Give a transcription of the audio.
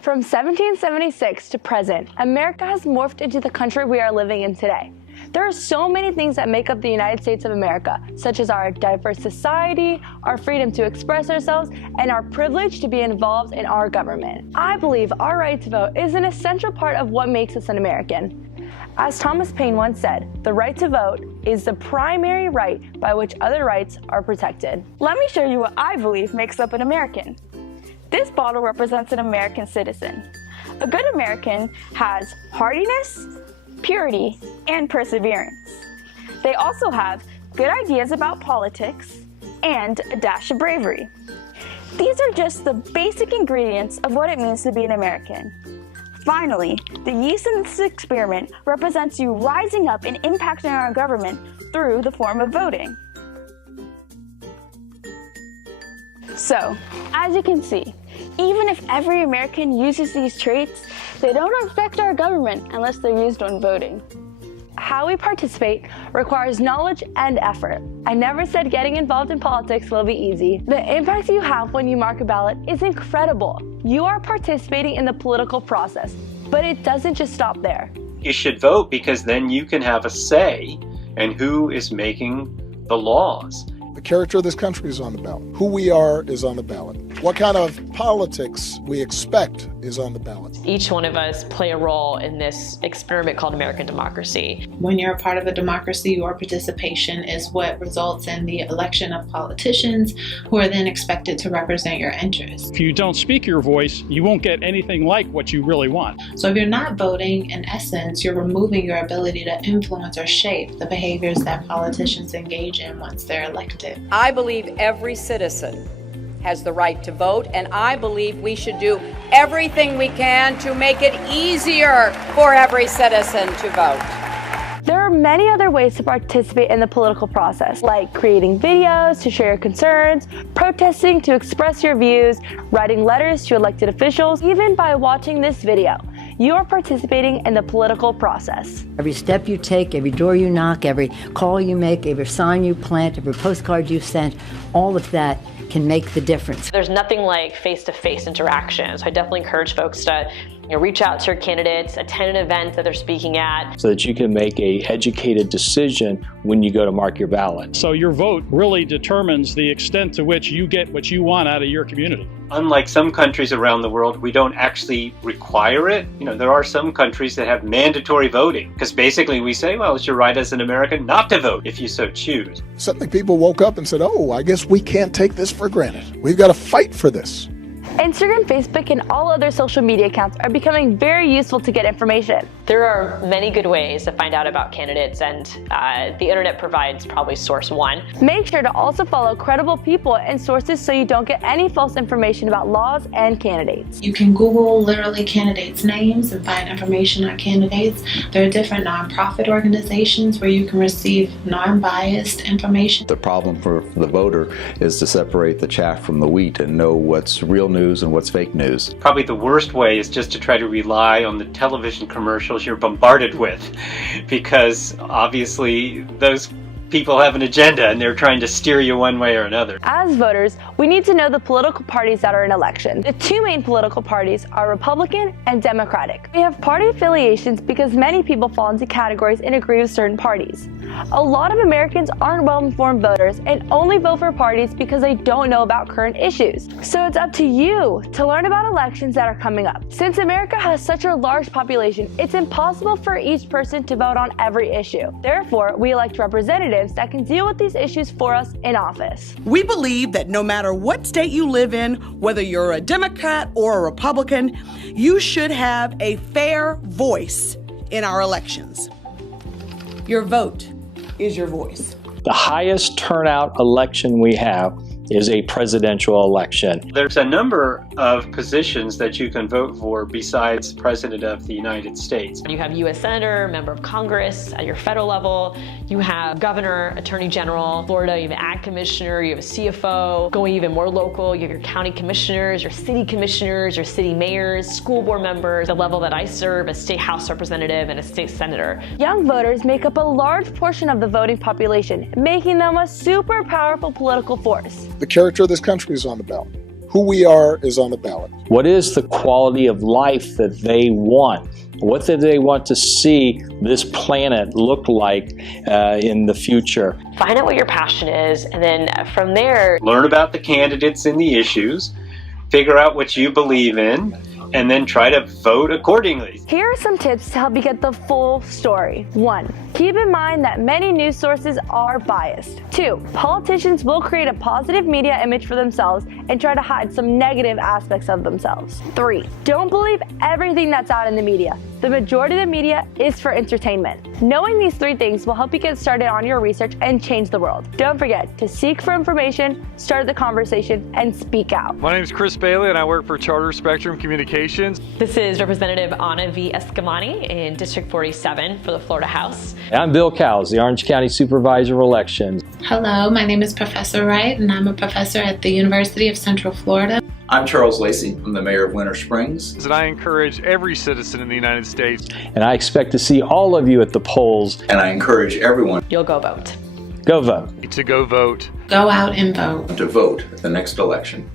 From 1776 to present, America has morphed into the country we are living in today. There are so many things that make up the United States of America, such as our diverse society, our freedom to express ourselves, and our privilege to be involved in our government. I believe our right to vote is an essential part of what makes us an American. As Thomas Paine once said, the right to vote is the primary right by which other rights are protected. Let me show you what I believe makes up an American. This bottle represents an American citizen. A good American has hardiness, purity, and perseverance. They also have good ideas about politics and a dash of bravery. These are just the basic ingredients of what it means to be an American. Finally, the yeast in this experiment represents you rising up and impacting our government through the form of voting. So, as you can see, even if every American uses these traits, they don't affect our government unless they're used when voting. How we participate requires knowledge and effort. I never said getting involved in politics will be easy. The impact you have when you mark a ballot is incredible. You are participating in the political process, but it doesn't just stop there. You should vote because then you can have a say in who is making the laws. The character of this country is on the ballot. Who we are is on the ballot. What kind of politics we expect is on the ballot. Each one of us play a role in this experiment called American democracy. When you're a part of a democracy, your participation is what results in the election of politicians who are then expected to represent your interests. If you don't speak your voice, you won't get anything like what you really want. So if you're not voting, in essence, you're removing your ability to influence or shape the behaviors that politicians engage in once they're elected. I believe every citizen has the right to vote, and I believe we should do everything we can to make it easier for every citizen to vote. There are many other ways to participate in the political process, like creating videos to share your concerns, protesting to express your views, writing letters to elected officials, even by watching this video. You are participating in the political process. Every step you take, every door you knock, every call you make, every sign you plant, every postcard you send, all of that can make the difference. There's nothing like face-to-face interaction, so I definitely encourage folks to reach out to your candidates, attend an event that they're speaking at. So that you can make an educated decision when you go to mark your ballot. So your vote really determines the extent to which you get what you want out of your community. Unlike some countries around the world, we don't actually require it. There are some countries that have mandatory voting because basically we say, well, it's your right as an American not to vote if you so choose. Suddenly people woke up and said, oh, I guess we can't take this for granted. We've got to fight for this. Instagram, Facebook, and all other social media accounts are becoming very useful to get information. There are many good ways to find out about candidates, and the internet provides probably source one. Make sure to also follow credible people and sources so you don't get any false information about laws and candidates. You can Google literally candidates' names and find information on candidates. There are different nonprofit organizations where you can receive non-biased information. The problem for the voter is to separate the chaff from the wheat and know what's real news and what's fake news. Probably the worst way is just to try to rely on the television commercials you're bombarded with, because obviously those people have an agenda and they're trying to steer you one way or another. As voters, we need to know the political parties that are in election. The two main political parties are Republican and Democratic. We have party affiliations because many people fall into categories and agree with certain parties. A lot of Americans aren't well-informed voters and only vote for parties because they don't know about current issues. So it's up to you to learn about elections that are coming up. Since America has such a large population, it's impossible for each person to vote on every issue. Therefore, we elect representatives that can deal with these issues for us in office. We believe that no matter what state you live in, whether you're a Democrat or a Republican, you should have a fair voice in our elections. Your vote is your voice. The highest turnout election we have is a presidential election. There's a number of positions that you can vote for besides President of the United States. You have U.S. Senator, Member of Congress at your federal level. You have Governor, Attorney General. Florida, you have an Ag Commissioner, you have a CFO. Going even more local, you have your county commissioners, your city mayors, school board members. The level that I serve, a state house representative and a state senator. Young voters make up a large portion of the voting population, making them a super powerful political force. The character of this country is on the ballot. Who we are is on the ballot. What is the quality of life that they want? What do they want to see this planet look like in the future? Find out what your passion is, and then from there, learn about the candidates and the issues, figure out what you believe in, and then try to vote accordingly. Here are some tips to help you get the full story. 1. Keep in mind that many news sources are biased. 2. Politicians will create a positive media image for themselves and try to hide some negative aspects of themselves. 3. Don't believe everything that's out in the media. The majority of the media is for entertainment. Knowing these 3 things will help you get started on your research and change the world. Don't forget to seek for information, start the conversation, and speak out. My name is Chris Bailey and I work for Charter Spectrum Communications. This is Representative Anna V. Escamani in District 47 for the Florida House. I'm Bill Cowles, the Orange County Supervisor of Elections. Hello, my name is Professor Wright, and I'm a professor at the University of Central Florida. I'm Charles Lacey. I'm the mayor of Winter Springs. And I encourage every citizen in the United States. And I expect to see all of you at the polls. And I encourage everyone. You'll go vote. Go vote. To go vote. Go out and vote. To vote at the next election.